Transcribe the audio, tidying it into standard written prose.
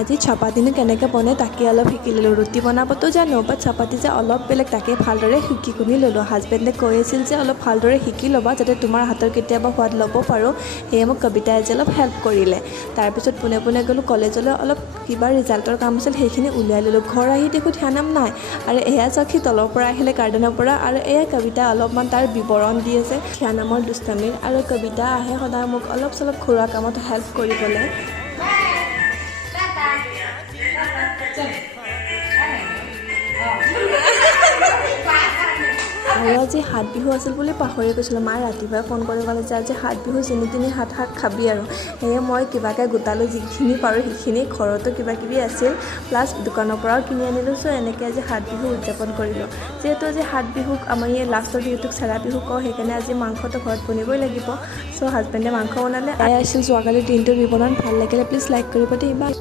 আজি চাপাতিনো কেনেকৈ বনায় তাকে অলপ শিকি ল'লোঁ। ৰুটি বনাবতো জানো, বাট চাপাতি যে অলপ বেলেগ তাকে ভালদৰে শিকি শুনি ল'লোঁ। হাজবেণ্ডে কৈ আছিল যে অলপ ভালদৰে শিকি ল'বা যাতে তোমাৰ হাতৰ কেতিয়াবা সোৱাদ ল'ব পাৰোঁ। সেয়ে মোক কবিতাই আজি অলপ হেল্প কৰিলে। তাৰপিছত পোনে পোনে গ'লোঁ কলেজলৈ, অলপ কিবা ৰিজাল্টৰ কাম আছিল সেইখিনি উলিয়াই ল'লোঁ। ঘৰ আহি দেখোঁ ধ্যানাম নাই। আৰু এয়া চাওক সি তলৰ পৰা আহিলে গাৰ্ডেনৰ পৰা, আৰু এয়া কবিতা অলপমান তাৰ বিৱৰণ দি আছে ধ্যানামৰ দুষ্টামিৰ। আৰু কবিতা আহে সদায় মোক অলপ চলপ ঘৰুৱা কামত হেল্প কৰিবলৈ। আৰু আজি হাত বিহু আছিল বুলি পাহৰি গৈছিলোঁ। মায়ে ৰাতিপুৱাই ফোন কৰি ক'লে যে আজি হাত বিহু যেনি তিনি হাত শাক খাবি আৰু। সেয়ে মই কিবাকৈ গোটালোঁ, যিখিনি পাৰোঁ সেইখিনি। ঘৰতো কিবা কিবি আছিল, প্লাছ দোকানৰ পৰাও কিনি আনিলোঁ। চ' এনেকৈ আজি হাত বিহু উদযাপন কৰিলোঁ। যিহেতু আজি হাত বিহুক আমাৰ এই লাষ্টৰ বিহুটোক চেৰা বিহু কওঁ, সেইকাৰণে আজি মাংসটো ঘৰত বনিবই লাগিব। চ' হাজবেণ্ডে মাংস বনালে। এয়াই আছিল যোৱাকালিৰ দিনটোৰ বিৱৰণ। ভাল লাগিলে প্লিজ লাইক কৰিব দেই। বাই।